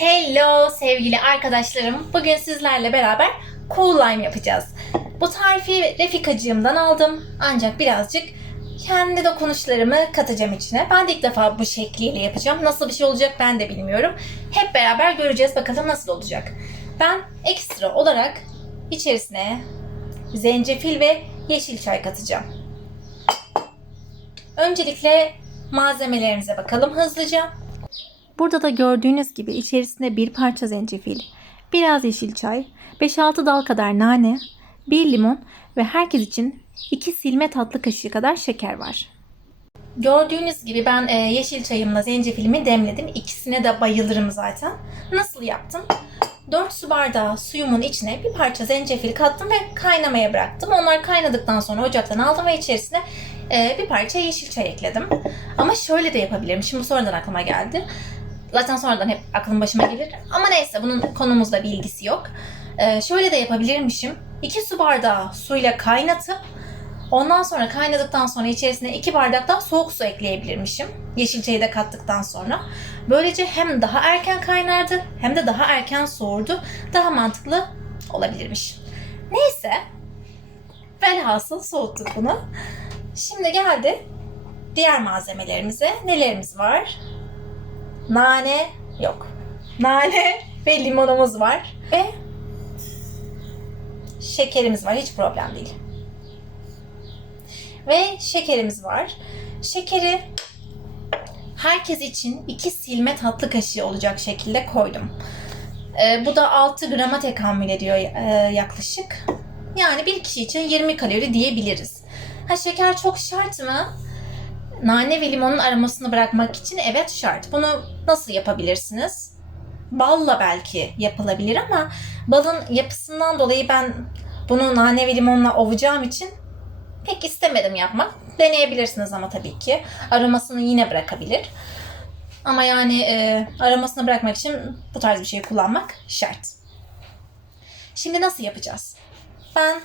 Hello sevgili arkadaşlarım. Bugün sizlerle beraber cool lime yapacağız. Bu tarifi Refikacığımdan aldım. Ancak birazcık kendi dokunuşlarımı katacağım içine. Ben de ilk defa bu şekliyle yapacağım. Nasıl bir şey olacak ben de bilmiyorum. Hep beraber göreceğiz bakalım nasıl olacak. Ben ekstra olarak içerisine zencefil ve yeşil çay katacağım. Öncelikle malzemelerimize bakalım hızlıca. Burada da gördüğünüz gibi içerisinde bir parça zencefil, biraz yeşil çay, 5-6 dal kadar nane, 1 limon ve herkes için 2 silme tatlı kaşığı kadar şeker var. Gördüğünüz gibi ben e, yeşil çayımla zencefilimi demledim. İkisine de bayılırım zaten. Nasıl yaptım? 4 su bardağı suyumun içine bir parça zencefil kattım ve kaynamaya bıraktım. Onlar kaynadıktan sonra ocaktan aldım ve içerisine e, bir parça yeşil çay ekledim. Ama şöyle de yapabilirim. Şimdi sonradan aklıma geldi. Zaten sonradan hep aklım başıma gelir. Ama neyse bunun konumuzla bir ilgisi yok. Ee, şöyle de yapabilirmişim. 2 su bardağı suyla kaynatıp ondan sonra kaynadıktan sonra içerisine 2 bardak daha soğuk su ekleyebilirmişim. Yeşil çayı da kattıktan sonra. Böylece hem daha erken kaynardı hem de daha erken soğurdu. Daha mantıklı olabilirmiş. Neyse. Velhasıl soğuttuk bunu. Şimdi geldi diğer malzemelerimize. Nelerimiz var? Nane yok. Nane ve limonumuz var. Ve şekerimiz var. Hiç problem değil. Ve şekerimiz var. Şekeri herkes için 2 silme tatlı kaşığı olacak şekilde koydum. Ee, bu da 6 grama tekamül ediyor e, yaklaşık. Yani bir kişi için 20 kalori diyebiliriz. Ha şeker çok şart mı? Nane ve limonun aromasını bırakmak için evet şart. Bunu nasıl yapabilirsiniz? Balla belki yapılabilir ama balın yapısından dolayı ben bunu nane ve limonla ovacağım için pek istemedim yapmak. Deneyebilirsiniz ama tabii ki. Aromasını yine bırakabilir. Ama yani e, aromasını bırakmak için bu tarz bir şey kullanmak şart. Şimdi nasıl yapacağız? Ben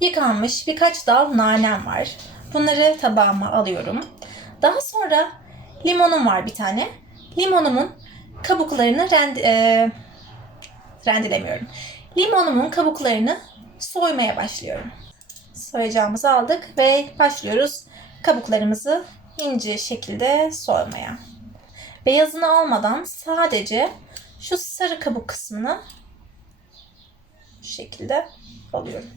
yıkanmış birkaç dal nanem var. Bunları tabağıma alıyorum. Daha sonra limonum var bir tane. Limonumun kabuklarını rend e, rendelemiyorum. Limonumun kabuklarını soymaya başlıyorum. Soyacağımızı aldık ve başlıyoruz kabuklarımızı ince şekilde soymaya. Beyazını almadan sadece şu sarı kabuk kısmını şu şekilde alıyorum.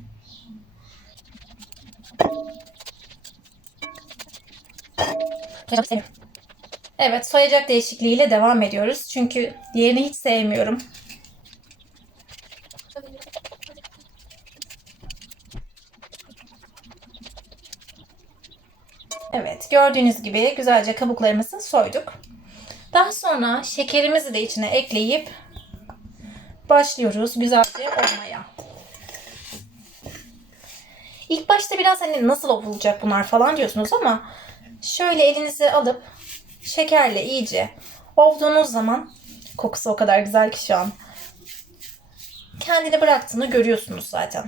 İstemiyorum. Evet, soyacak değişikliğiyle devam ediyoruz. Çünkü diğerini hiç sevmiyorum. Evet, gördüğünüz gibi güzelce kabuklarımızı soyduk. Daha sonra şekerimizi de içine ekleyip başlıyoruz güzelce olmaya. İlk başta biraz hani nasıl olacak bunlar falan diyorsunuz ama şöyle elinizi alıp şekerle iyice ovduğunuz zaman kokusu o kadar güzel ki şu an. Kendini bıraktığını görüyorsunuz zaten.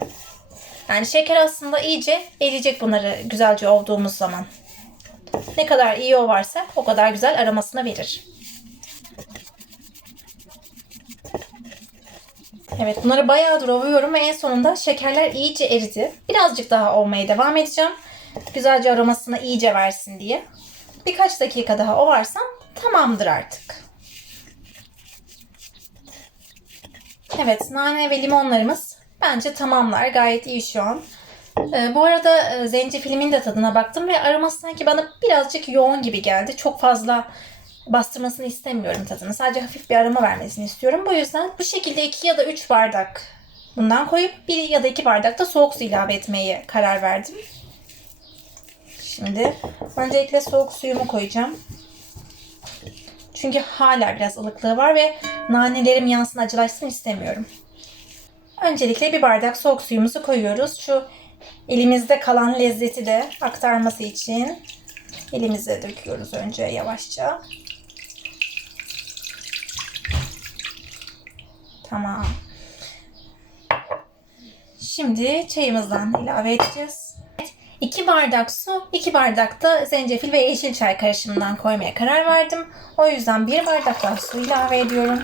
Yani şeker aslında iyice eriyecek bunları güzelce ovduğumuz zaman. Ne kadar iyi ovarsa o kadar güzel aromasını verir. Evet bunları bayağıdır ovuyorum ve en sonunda şekerler iyice eridi. Birazcık daha ovmaya devam edeceğim. Güzelce aromasını iyice versin diye. Birkaç dakika daha ovarsam tamamdır artık. Evet nane ve limonlarımız bence tamamlar. Gayet iyi şu an. Ee, bu arada e, zencefilimin de tadına baktım ve aroması sanki bana birazcık yoğun gibi geldi. Çok fazla bastırmasını istemiyorum tadını. Sadece hafif bir aroma vermesini istiyorum. Bu yüzden bu şekilde 2 ya da 3 bardak bundan koyup 1 ya da 2 bardak da soğuk su ilave etmeye karar verdim. Şimdi öncelikle soğuk suyumu koyacağım. Çünkü hala biraz ılıklığı var ve nanelerim yansın acılaşsın istemiyorum. Öncelikle bir bardak soğuk suyumuzu koyuyoruz. Şu elimizde kalan lezzeti de aktarması için elimize döküyoruz önce yavaşça. Tamam. Şimdi çayımızdan ilave edeceğiz. 2 bardak su, 2 bardak da zencefil ve yeşil çay karışımından koymaya karar verdim. O yüzden 1 bardak daha su ilave ediyorum.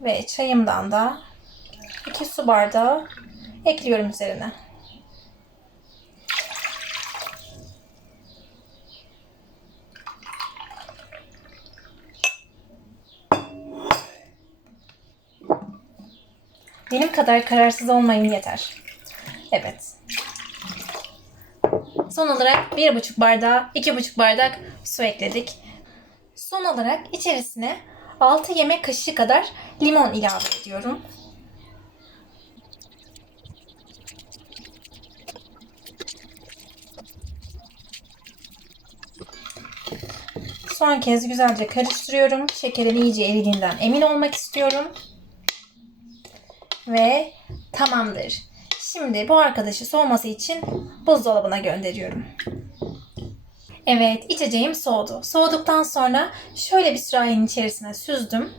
Ve çayımdan da 2 su bardağı ekliyorum üzerine. Benim kadar kararsız olmayın yeter. Evet. Son olarak 1,5 bardağı, 2,5 bardak su ekledik. Son olarak içerisine 6 yemek kaşığı kadar limon ilave ediyorum. Son kez güzelce karıştırıyorum. Şekerin iyice eridiğinden emin olmak istiyorum. Ve tamamdır. Şimdi bu arkadaşı soğuması için buzdolabına gönderiyorum. Evet, içeceğim soğudu. Soğuduktan sonra şöyle bir sürahinin içerisine süzdüm.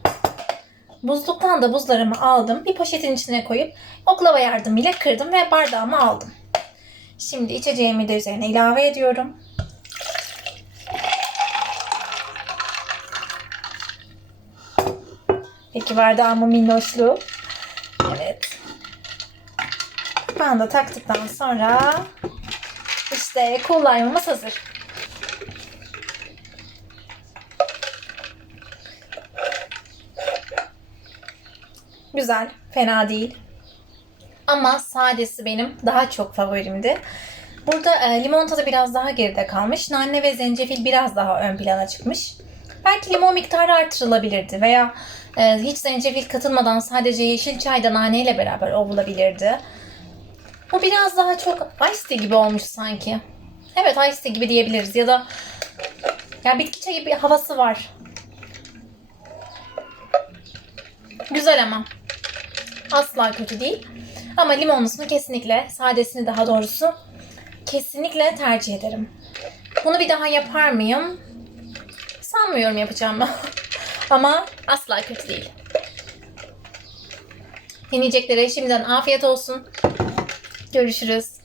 Buzluktan da buzlarımı aldım. Bir poşetin içine koyup oklava yardımıyla kırdım ve bardağıma aldım. Şimdi içeceğimi de üzerine ilave ediyorum. Peki bardağımın minnoşluğu. Evet. Kapağını da taktıktan sonra işte cool lime'ımız hazır. Güzel, fena değil. Ama sadesi benim daha çok favorimdi. Burada e, limon tadı biraz daha geride kalmış. Nane ve zencefil biraz daha ön plana çıkmış. Belki limon miktarı artırılabilirdi veya e, hiç zencefil katılmadan sadece yeşil çayda nane ile beraber ovulabilirdi. Bu biraz daha çok iced tea gibi olmuş sanki. Evet iced tea gibi diyebiliriz ya da ya bitki çayı bir havası var. Güzel ama. Asla kötü değil. Ama limonlusunu kesinlikle, sadesini daha doğrusu kesinlikle tercih ederim. Bunu bir daha yapar mıyım? Sanmıyorum yapacağımı. Ama asla kötü değil. Deneyeceklere şimdiden afiyet olsun. Görüşürüz.